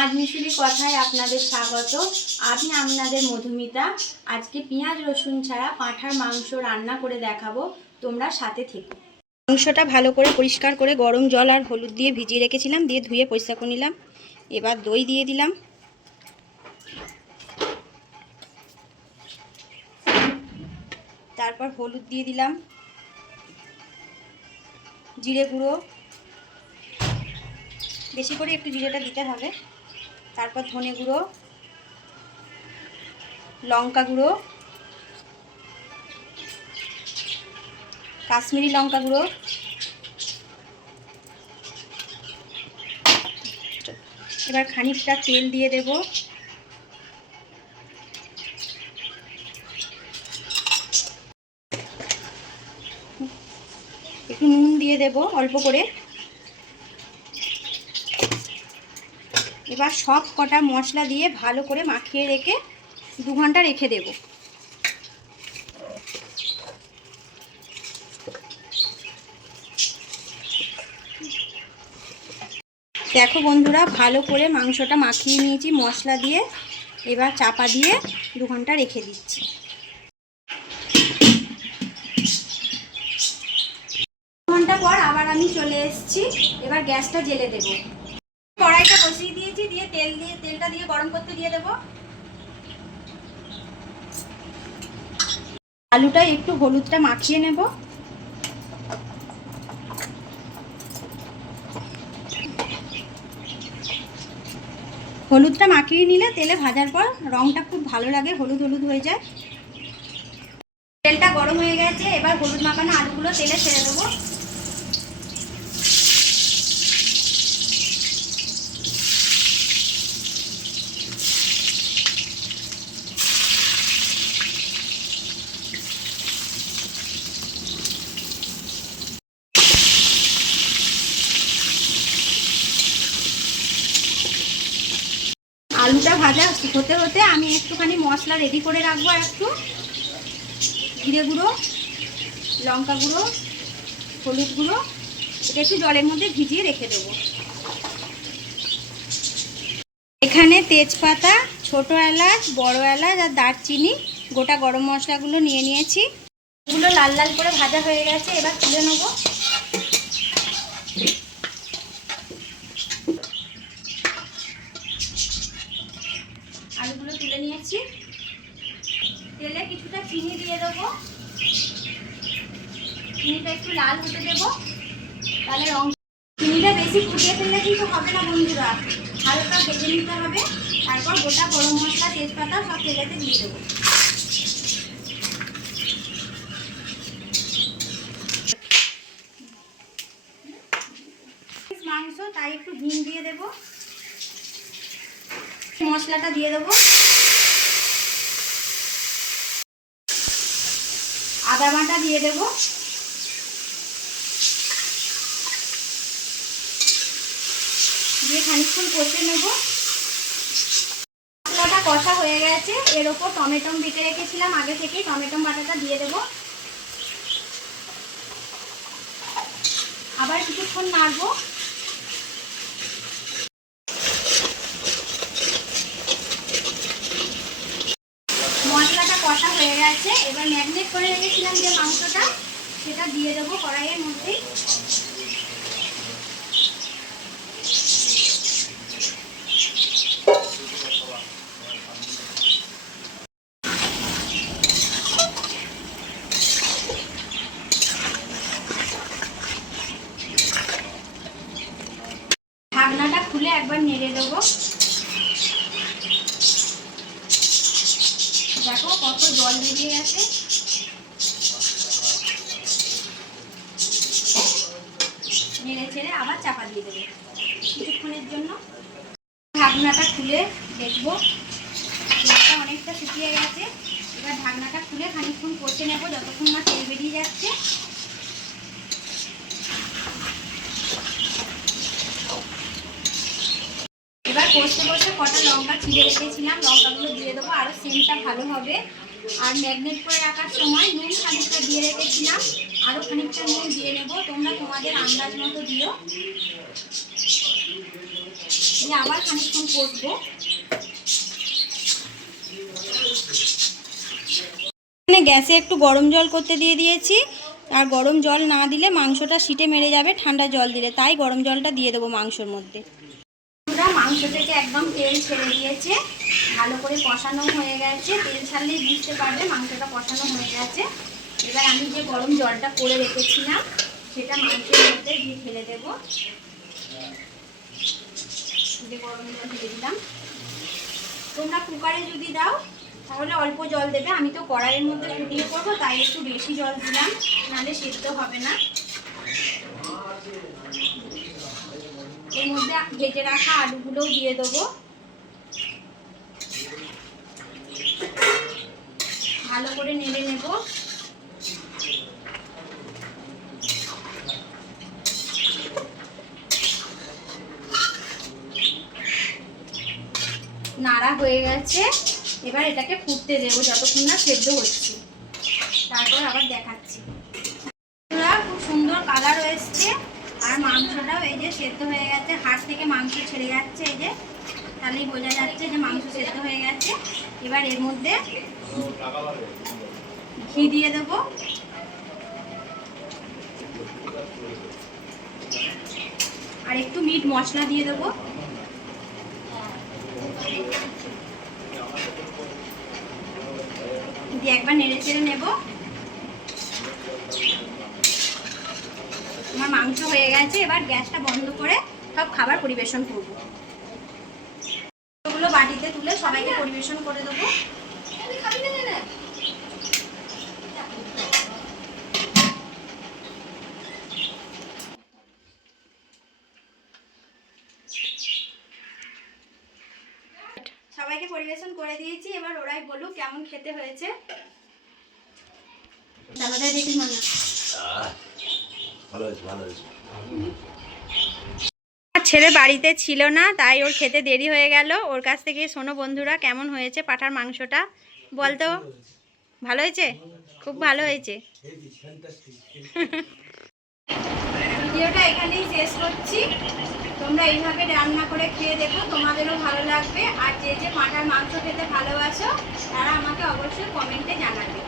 পাঁচ মিশুলি কথায় আপনাদের স্বাগত। আমি আপনাদের মধুমিতা। আজকে পেঁয়াজ রসুন ছাড়া পাঁঠার মাংস রান্না করে দেখাবো, তোমরা সাথে থেকো। মাংসটা ভালো করে পরিষ্কার করে গরম জল আর হলুদ দিয়ে ভিজিয়ে রেখেছিলাম, দিয়ে ধুয়ে পরিষ্কার করে নিলাম। এবার দই দিয়ে দিলাম, তারপর হলুদ দিয়ে দিলাম, জিরে গুঁড়ো, বেশি করে একটু জিরেটা দিতে হবে, তারপর ধনে গুঁড়ো, লঙ্কা গুঁড়ো, কাশ্মীরি লঙ্কা গুঁড়ো, এবার খানিকটা তেল দিয়ে দেব, একটু নুন দিয়ে দেব অল্প করে। এবার সব কটা মশলা দিয়ে ভালো করে মাখিয়ে রেখে 2 ঘন্টা রেখে দেব। দেখো বন্ধুরা, ভালো করে মাংসটা মাখিয়ে নিয়েছি মশলা দিয়ে। এবার চাপা দিয়ে 2 ঘন্টা রেখে দিচ্ছি। 2 ঘন্টা পর আবার আমি চলে এসেছি। এবার গ্যাসটা জ্বেলে দেব। কড়াইটা বসিয়ে দিয়েছি, দিয়ে তেলটা দিয়ে গরম করতে দিয়ে দেব। আলুটা একটু হলুদটা মাখিয়ে নেব। হলুদটা মাখিয়ে নিলে তেলে ভাজার পর রঙটা খুব ভালো লাগে, হলুদ হলুদ হয়ে যায়। তেলটা গরম হয়ে গেছে, এবার হলুদ মাখানো আলুগুলো তেলে ছেড়ে দেবো। আলুটা ভাজা হতে হতে আমি একটুখানি মশলা রেডি করে রাখবো। একটু জিরে গুঁড়ো, লঙ্কা গুঁড়ো, হলুদ গুঁড়ো, এটা একটু জলের মধ্যে ভিজিয়ে রেখে দেবো। এখানে তেজপাতা, ছোট এলাচ, বড় এলাচ আর দারচিনি, গোটা গরম মশলাগুলো নিয়ে নিয়েছি। এগুলো লাল লাল করে ভাজা হয়ে গেছে, এবার তুলে নেবো। আলুগুলো তুলে নিয়েছি। তেলে কিছুটা চিনি দিয়ে দেবো। চিনিটা একটু লাল হতে দেবো, তাহলে রং। চিনিটা বেশি ফুটিয়ে ফেললে কিন্তু হবে না বন্ধুরা, হালকা ভেজে নিতে হবে। তারপর গোটা গরম মশলা, তেজপাতা সব তেলেতে দিয়ে দেবো। মাংস তাই একটু হিং দিয়ে দেবো। মশলাটা দিয়ে দেবো, আদা বাটা দিয়ে দেবো, দিয়ে খানিকক্ষণ কষে নেব। মশলাটা কষা হয়ে গেছে, এর ওপর টমেটো বেটে রেখেছিলাম আগে থেকেই, টমেটো বাটাটা দিয়ে দেবো। আবার কিছুক্ষণ নাড়বো। মশলাটা কষা হয়ে গেছে, এবার ম্যারিনেট করে রেখেছিলাম যে মাংসটা, সেটা দিয়ে দেবো কড়াইয়ের মধ্যেই। ঢাকনাটা খুলে একবার নেড়ে দেবো। দেখো কত জল বেরিয়ে গেছে। নেড়ে ছেড়ে আবার চাপা দিয়ে দেবো কিছুক্ষণের জন্য। ঢাকনাটা খুলে দেখবো, জলটা অনেকটা শুকিয়ে গেছে। এবার ঢাকনাটা খুলে খানিকক্ষণ কষে নেবো, যতক্ষণ না তেল বেরিয়ে যাচ্ছে। এবার কষতে কষতে কটা লঙ্কা ছিঁড়ে রেখেছিলাম, লঙ্কাগুলো দিয়ে দেবো, আরও সেন্টটা ভালো হবে। আর ম্যারিনেট করে রাখার সময় নুন খানিকটা দিয়ে রেখেছিলাম, আরও খানিকটা নুন দিয়ে নেবো। তোমরা তোমাদের আন্দাজ মতো দিও। দিয়ে আবার খানিকক্ষণ কষবো। এখানে গ্যাসে একটু গরম জল করতে দিয়ে দিয়েছি, আর গরম জল না দিলে মাংসটা সিটে মেরে যাবে ঠান্ডা জল দিলে, তাই গরম জলটা দিয়ে দেবো মাংসর মধ্যে। মাংস থেকে একদম তেল ছেড়ে দিয়েছে, ভালো করে কষানো হয়ে গেছে। তেল ছাড়লেই বুঝতে পারবে মাংসটা কষানো হয়ে গেছে। এবার আমি যে গরম জলটা করে রেখেছিলাম সেটা মাংসের মধ্যে দিয়ে ফেলে দেবো। গরম জল ঢেলে দিলাম। তোমরা কুকারে যদি দাও তাহলে অল্প জল দেবে, আমি তো কড়াইয়ের মধ্যে ফুটিয়ে করবো তাই একটু বেশি জল দিলাম, নাহলে সিদ্ধ হবে না। এর মধ্যে ভেজে রাখা আলুগুলোও দিয়ে দেবো। ভালো করে নেড়ে নেব। নাড়া হয়ে গেছে, এবার এটাকে ফুটতে দেবো যতক্ষণ না সেদ্ধ হচ্ছে, তারপর আবার দেখাচ্ছি। খুব সুন্দর কালার এসছে, আর মাংসটাও এই যে সেদ্ধ হয়ে গেছে, হাড় থেকে মাংস ছেড়ে যাচ্ছে, এই যে তাহলেই বোঝা যাচ্ছে যে মাংস সেদ্ধ হয়ে গেছে। এবার এর মধ্যে ঘি দিয়ে দেবো, আর একটু মিট মশলা দিয়ে দেবো। দিয়ে একবার নেড়ে চেড়ে নেব। আমার মাংস হয়ে গেছে, এবার গ্যাসটা বন্ধ করে সব খাবার পরিবেশন করব। ওগুলো বাটিতে তুলে সবাইকে পরিবেশন করে দেবো। সবাইকে পরিবেশন করে দিয়েছি, এবার ওরাই বলুক কেমন খেতে হয়েছে। দেখি মনে ছেলে বাড়িতে ছিল না, তাই ওর খেতে দেরি হয়ে গেল। ওর কাছ থেকে শোনো বন্ধুরা কেমন হয়েছে পাঁঠার মাংসটা, বলতো? ভালো হয়েছে? খুব ভালো হয়েছে। ভিডিওটা এখানেই শেষ করছি। তোমরা এইভাবে রান্না করে খেয়ে দেখো, তোমাদেরও ভালো লাগবে। আর যে যে পাঁঠার মাংস খেতে ভালোবাসো তারা আমাকে অবশ্যই কমেন্টে জানাবে।